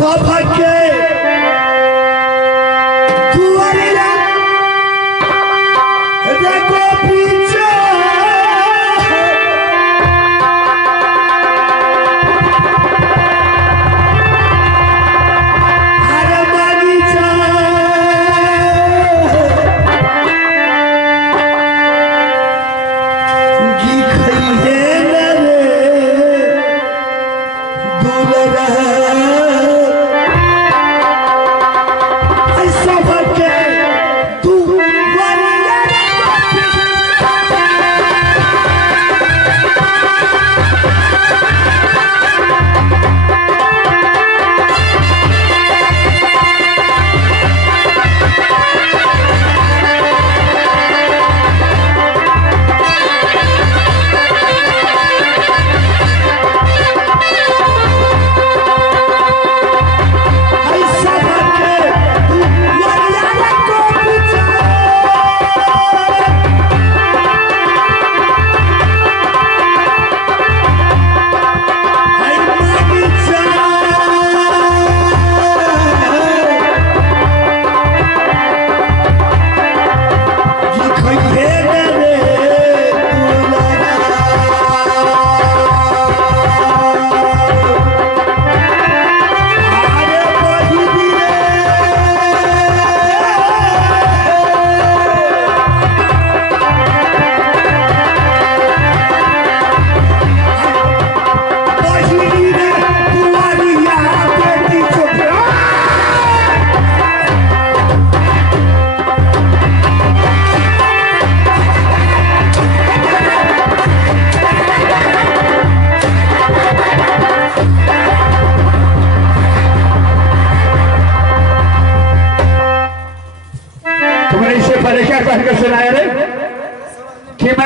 सौभाग्य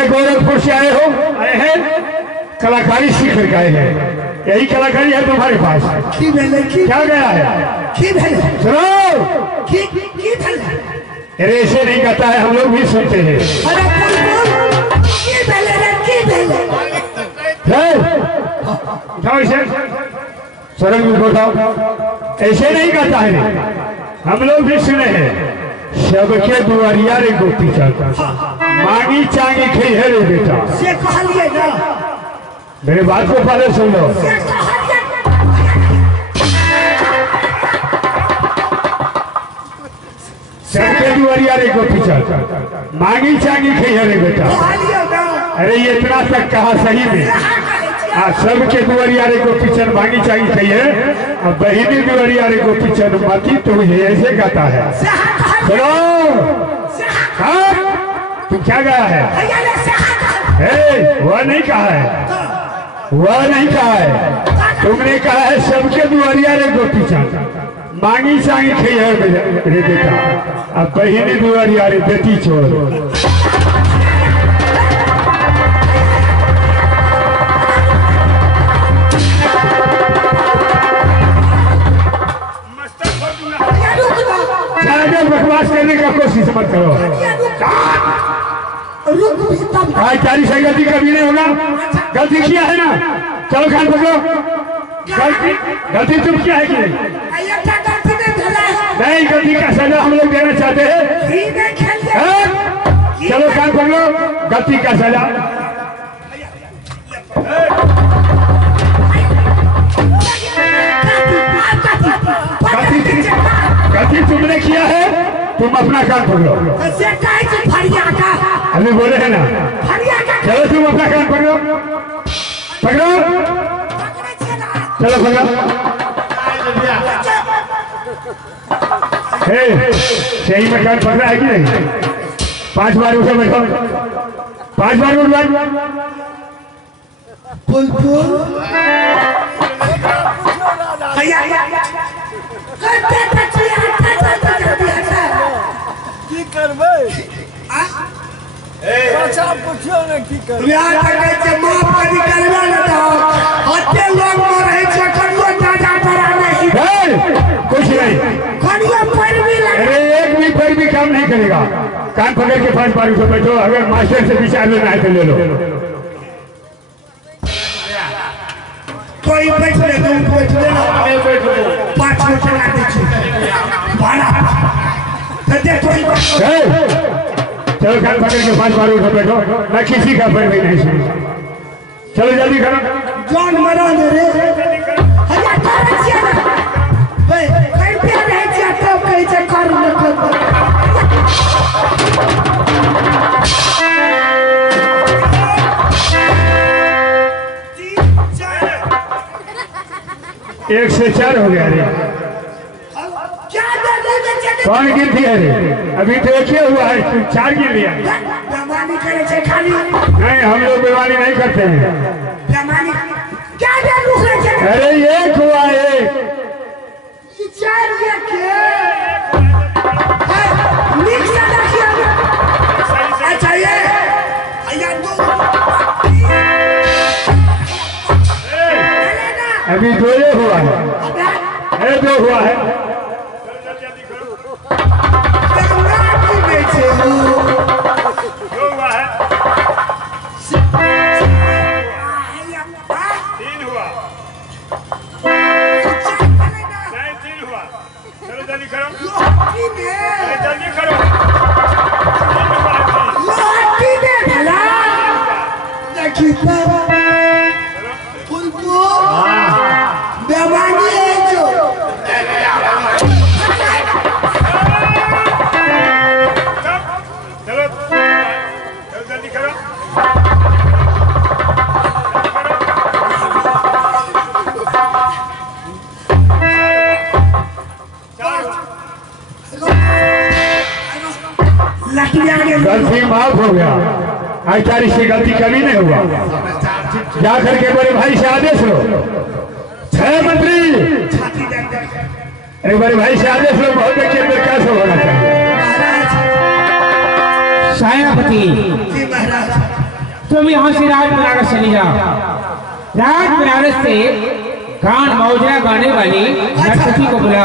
गोरखपुर से आए हैं कलाकारी सीख कर आए हैं। यही कलाकारी है तुम्हारे पास? क्या गया है? सुनो, अरे ऐसे नहीं कहता है, हम लोग भी सुनते हैं। ऐसे नहीं कहता है, हम लोग भी सुने हैं। सबके दुआरिया रे गोपी चाहता मांगी चांगी खई है रे बेटा। मेरे बात को पहले सुन लो। सबके दुआरिया रे गोपी चाहता मांगी चांगी खई है रे बेटा। अरे ये इतना तक कहा सही में? सबके दुआरिया रे गोपी चंद मांगी चांगी खई है, अब बहिनी दुआरिया रे गोपी चंद माती तो ऐसे कहता है। सुनो, तू क्या गया है? वह नहीं कहा है, वह नहीं कहा है। तुमने कहा है सबके दुआरिया रे गोपी चंद मांगी चांगी खई है रे बेटा, अब बहिनी दुआरिया रे बेटी छोड़। बकवास करने का कोशिश मत करो। तारी से गलती कभी नहीं होगा। गलती किया है ना, चलो खान पकड़ो। गलती तुम किया है कि नहीं? गलती का सजा हम लोग देना चाहते हैं। चलो खान पकड़ो, गलती का सजा। गलती तुमने किया है, तुम अपना काम पकड़ो। अभी बोले है ना, चलो तुम अपना काम पकड़ो, पकड़ो, चलो पकड़ो। सही में काम पकड़ा है कि नहीं? 5 बार उठो बैठो, 5 बार उठ बार। कुछ नहीं, अरे एक भी पैर भी काम नहीं करेगा। कान पकड़ के 5 बार उठो बैठो। अगर मास्टर से विचार लेना है तो ले लो। कोई बैठ ले, तुम बैठ लेना। छो चला दे छी भाड़ा दे तो चलो कान पकड़ के 5 बार उठो बैठो मैं किसी का पैर नहीं सुनूंगा चलो जल्दी करो जॉन मरा दे रे हया तारा छिया ना भाई कई पे नहीं छिया तब कहीं से कर न कर एक से 4 हो गया रे क्या दे कौन गिन दिया रे अभी तो एक ही हुआ है तू 4 गिन लिया बेमानी करे छे खाली नहीं हम लोग बेमानी नहीं करते हैं बेमानी क्या दे दूसरे छे अरे एक हुआ है ये 4 ये के मिक्स ना किया अच्छा ये आया दो अभी 2 ही हुआ है अरे 2 हुआ है गलती माफ हो गया आचार्य से गलती कभी नहीं हुआ जा करके बड़े भाई से आदेश लो मंत्री अरे बड़े भाई से आदेश लो बहुत देखिए अंदर क्या सब होना चाहिए सायापति तुम यहाँ से राज बनारस चली जाओ राज बनारस से गान मौजरा गाने वाली नर्तकी को बुला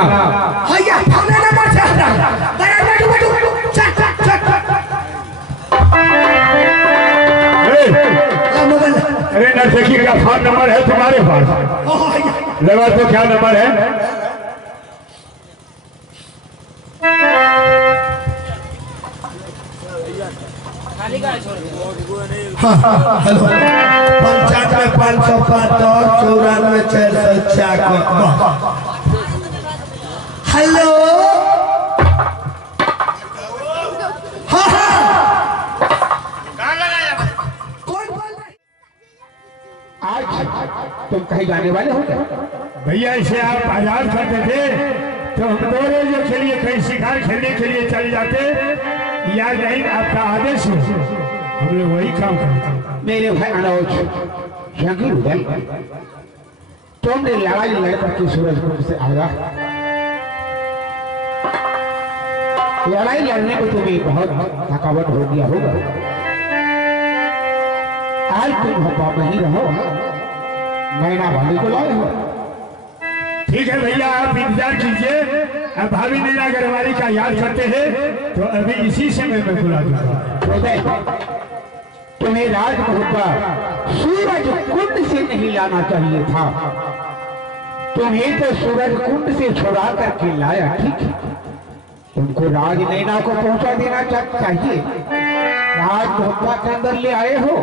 अरे नर्तकी का फोन नंबर है तुम्हारे पास लगा तो क्या नंबर है हेलो 95,505 हेलो तुम कहीं जाने वाले हो क्या भैया इसे आप आजाद करते थे तो हम दोनों जो खेलिए कहीं शिकार खेलने के लिए चले जाते या नहीं आपका आदेश हो हम लोग वही काम करते मेरे भाई अनोज जंगी उदल तुमने लड़ाई लड़कर के सूरजकुंड से आया लड़ाई लड़ने को तुम्हें बहुत थकावट हो गया होगा आज तुम हवा में ही रहो मैना भाभी को लाए हो ठीक है भैया आप इंतजार कीजिए अब भाभी नैना गरवाली का याद करते हैं तो अभी इसी समय में बुला दूंगा तुम्हें राजमहल पर सूरज कुंड से नहीं लाना चाहिए था तुम्हें तो सूरज कुंड से छुड़ा करके लाया ठीक है तुमको राज नैना को पहुंचा देना चाहिए राजमहल के अंदर ले आए हो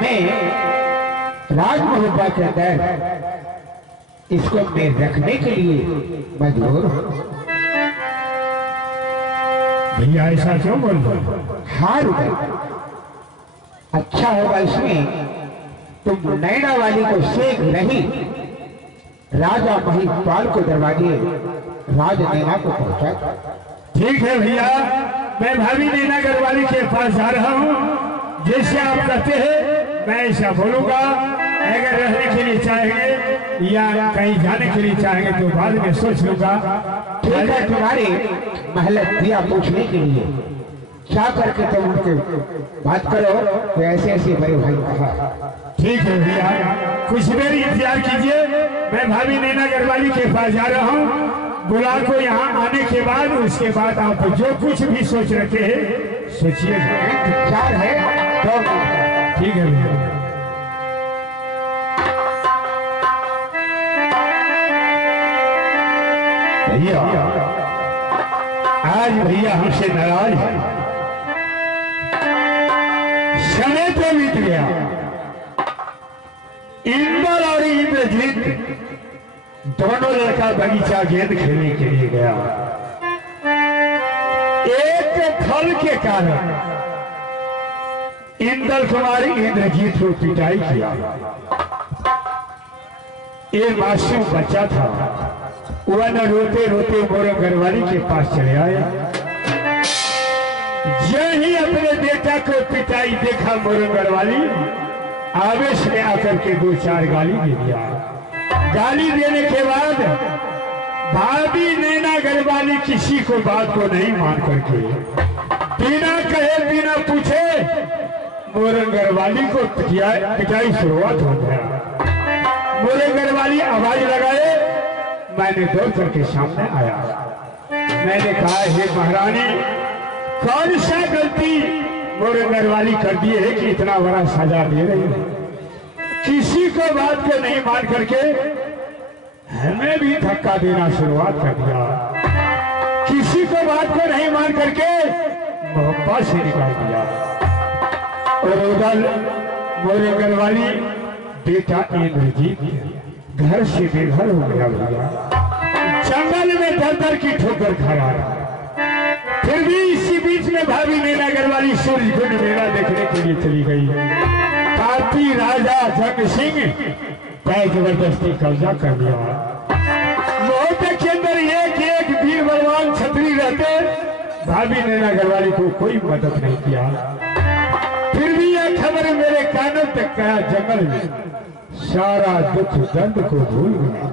मैं राजमहल के अंदर इसको मैं रखने के लिए मजबूर हूं भैया ऐसा क्यों बोल रहे हार अच्छा होगा इसमें तुम नैना वाली को सेक नहीं राजा महिपाल को दरवाजे राज नैना को पहुंचा ठीक है भैया मैं भाभी नैना गरवाली के पास जा रहा हूँ जैसे आप कहते हैं मैं ऐसा बोलूंगा अगर रहने के लिए चाहेंगे या कहीं जाने के लिए चाहेंगे तो बाद में सोच लूंगा ठीक है तुम्हारे महलत दिया पूछने के लिए क्या करके तुम उनके बात करो तो ऐसे ऐसे बड़े भाई कहा ठीक है भैया कुछ देर इंतजार कीजिए मैं भाभी नैना गरवाली के पास जा रहा हूँ बुला को यहाँ आने के बाद उसके बाद आप जो कुछ भी सोच रखे हैं सोचिएगा इंतजार है तो ठीक है भैया भैया आज भैया हमसे नाराज है, समय तो बीत गया। इंद्र और इंद्रजीत दोनों लड़का बगीचा गेंद खेलने के लिए गया। एक फल के कारण इंद्र कुमार इंद्रजीत को पिटाई किया। एक मासूम बच्चा था, वह न रोते रोते मोरंग घरवाली के पास चले आया। जब ही अपने बेटा को पिटाई देखा मोरंग घरवाली आवेश में आकर के 2-4 गाली दे दिया। गाली देने के बाद भाभी नैना घरवाली किसी को बात को नहीं मान करके बिना कहे बिना पूछे मोरंग घरवाली को पिटाई शुरुआत हो गया। मोरंग घरवाली आवाज लगाए, मैंने दौड़ करके सामने आया। मैंने कहा, हे महारानी, कौन सा गलती मोरंग घरवाली कर दी है कि इतना बड़ा सजा दे रही है? किसी को बात को नहीं मान करके हमें भी धक्का देना शुरुआत कर दिया। किसी को बात को नहीं मान करके मोहब्बत से निकाल दिया। और उधर मोरंग घरवाली बेटा इंद्रजीत घर से बेघर हो गया भैया। जंगल में दर की ठोकर खा रहा। फिर भी इसी बीच में भाभी नैना घरवाली सूरजकुंड मेला देखने के लिए चली गई। पापी राजा जंग सिंह पर जबरदस्ती कब्जा कर लिया। मोहब्बत के अंदर एक वीर बलवान छतरी रहते, भाभी नैना घरवाली को कोई मदद नहीं किया। फिर भी यह खबर मेरे कानों तक गया, जंगल में सारा दुख दर्द को भूल गया।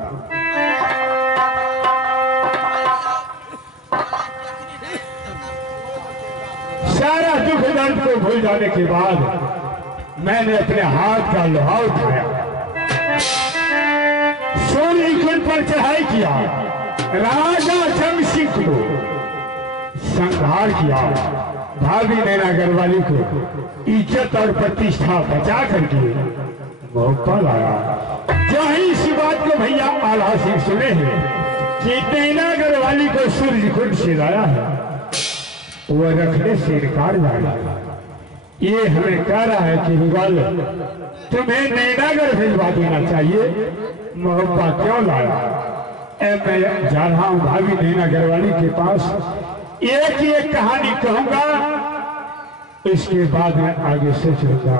सारा दुख दर्द को भूल जाने के बाद मैंने अपने हाथ का लोहा उठाया, सूर्यकुंड पर चढ़ाई किया, राजा जंग सिंह को संहार किया। भाभी नैना घरवाली को इज्जत और प्रतिष्ठा बचा करके मोहब्बत लाया। जो ही इसी बात को भैया आला सिंह सुने हैं कि नैना घरवाली को सूर्यकुंड से लाया है, वह रखने से इनकार जा रहा है। ये हमें कह रहा है कि रुगल, तुम्हें नैनागढ़ भिजवा देना चाहिए, मोहब्बत क्यों लाया? मैं जा रहा हूँ भाभी नैना घरवाली के पास, एक कहानी कहूंगा, इसके बाद मैं आगे से चलूंगा।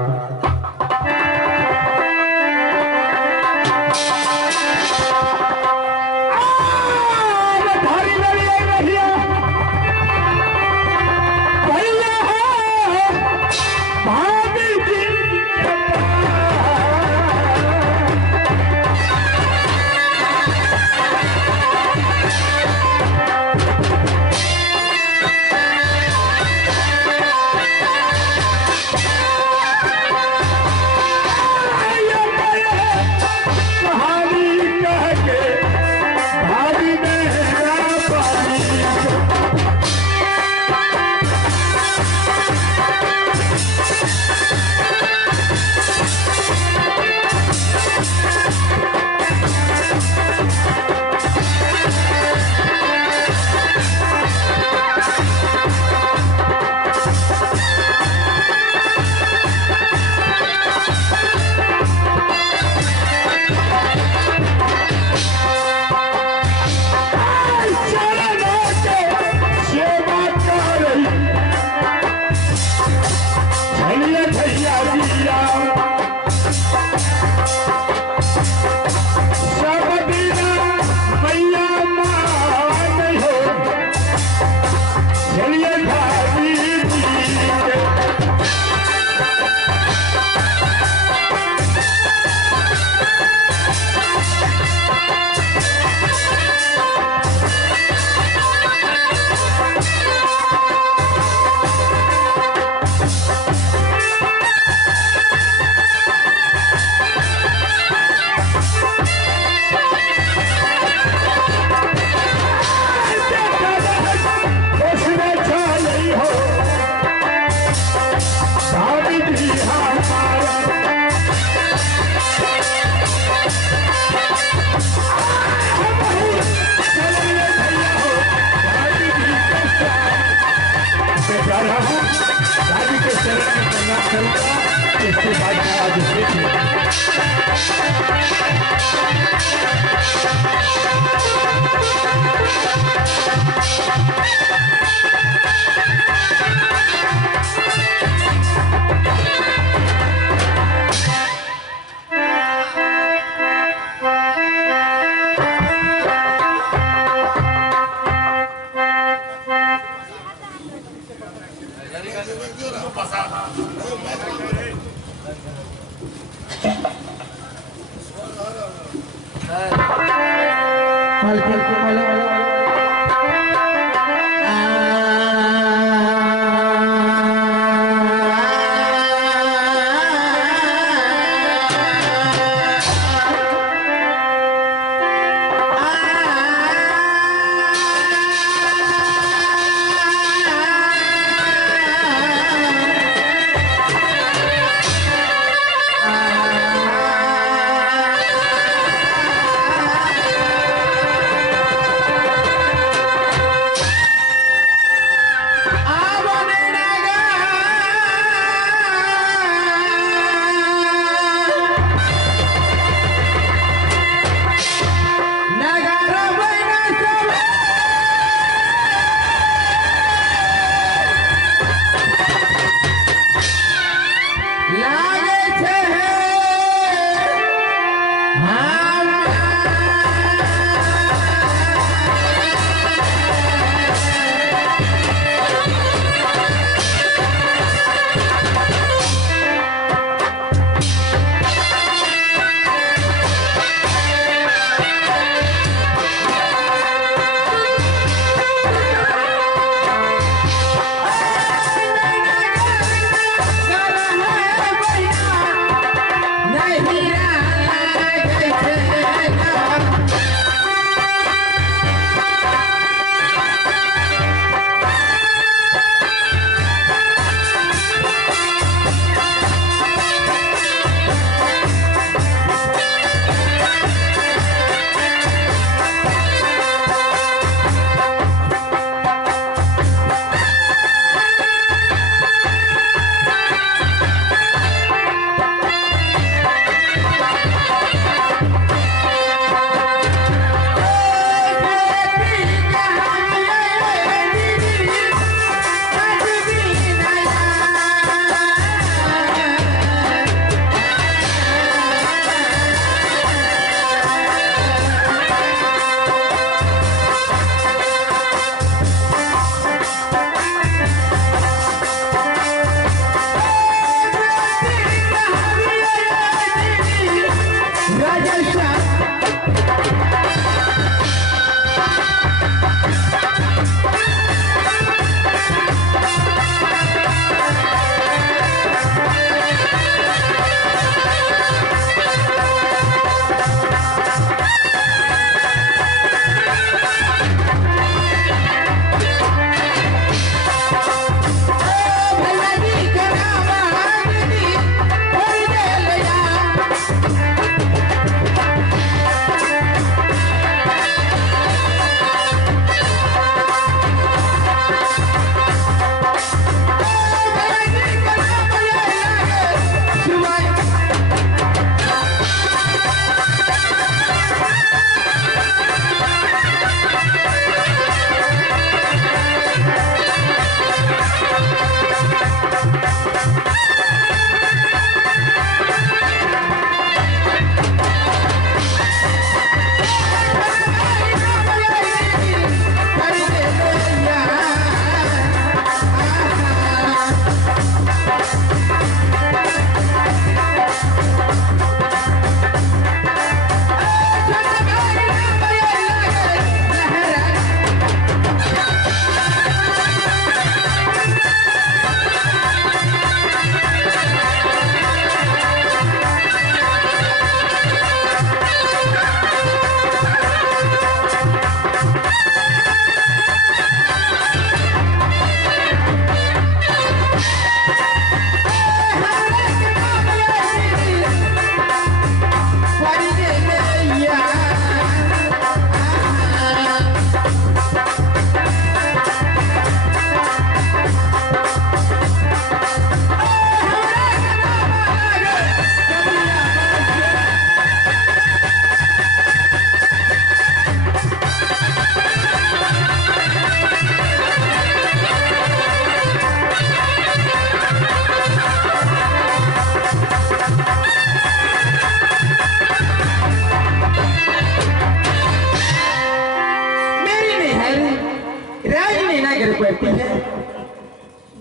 पड़ती है,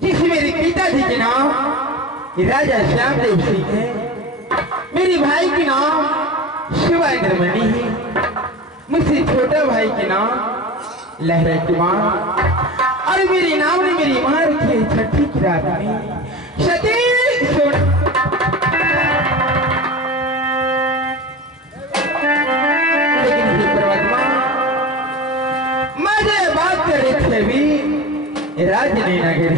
जिसे मेरे पिताजी के नाम राजा श्यामदेव सिंह है, मेरे भाई के नाम शिवेंद्र मणि है। छोटा भाई के नाम लहरा कुमार और मेरी नाम ने मेरी मां रखी है छठी की रात में सती सोना। लेकिन हे परमात्मा, मैं बात कर रहे थे भी राजनगर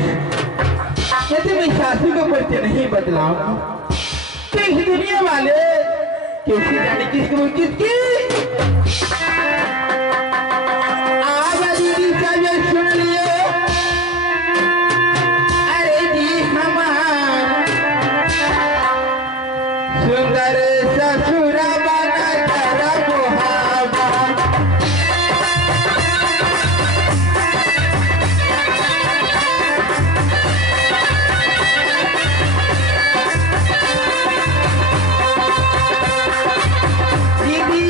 यदि मैं सासू को पढ़ते नहीं बदलाऊ तो इस दुनिया वाले कैसे जाने किसको किसकी आजा दीदी सब सुन लिए। अरे जी हमार सुंदर ससुरा बना कर बुहावा दीदी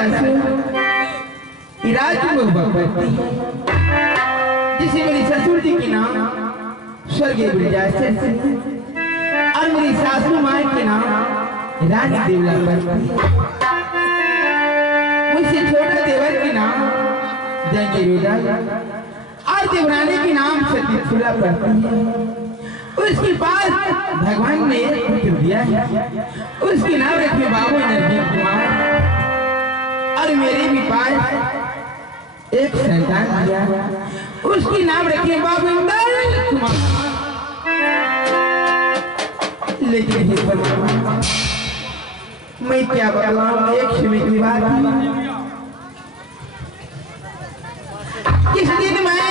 सासू राज में हुआ करती है, जिसे मेरी ससुर जी की नाम स्वर्गीय विजय और मेरी सासू माँ के नाम रानी देवला करती है। मुझसे छोटा देवर के नाम जंगीरुदा और देवरानी के नाम सती फूला पड़ती है। उसके पास भगवान ने एक पुत्र दिया है, उसके नाम रखे बाबू नरजीत कुमार और मेरे भी पास एक संतान दिया, उसके नाम रखे बाबू इंदर कुमार। लेकिन हे भगवान, मैं क्या बताऊं, एक समय की बात है। किस दिन मैं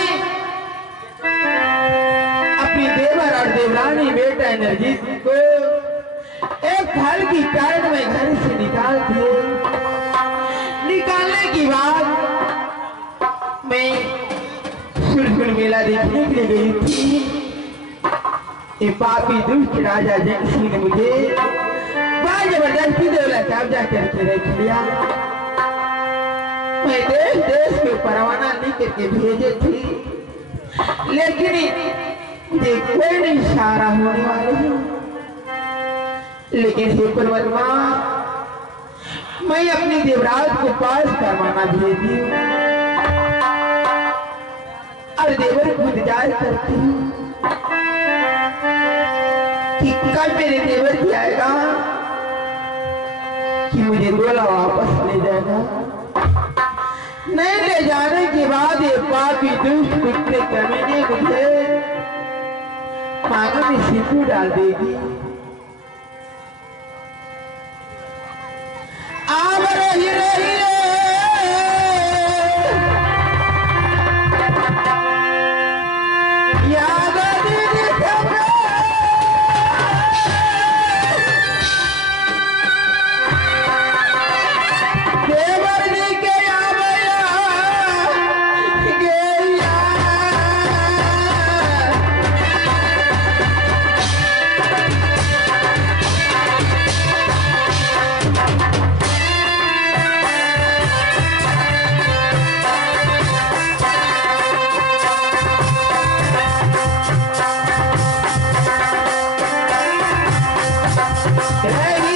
अपनी देवर और देवरानी बेटा नरजीत को एक फल की कारण में घर से निकाल दिए। निकालने की बाद मैं सुरसुर मेला देखने के लिए गई थी। ये पापी दुष्ट राजा जगसिंह ने मुझे बड़ा जबरदस्ती देवला कब्जा करके रख लिया। मैं देश देश को परवाना नहीं करके भेजे थी, लेकिन मुझे कोई नहीं सहारा होने वाले। लेकिन हे परमात्मा, मैं अपनी देवराज को पास परवाना भेज दी और देवर को इंतजार करती हूँ कि कल मेरे देवर भी आएगा कि मुझे डोला वापस ले जाएगा। नहीं ले जाने के बाद ये पापी दुष्ट कुत्ते कमीने मुझे मांगों में सिंदूर डाल देगी। आव रही रही याद दीदी देवर जी के Hey!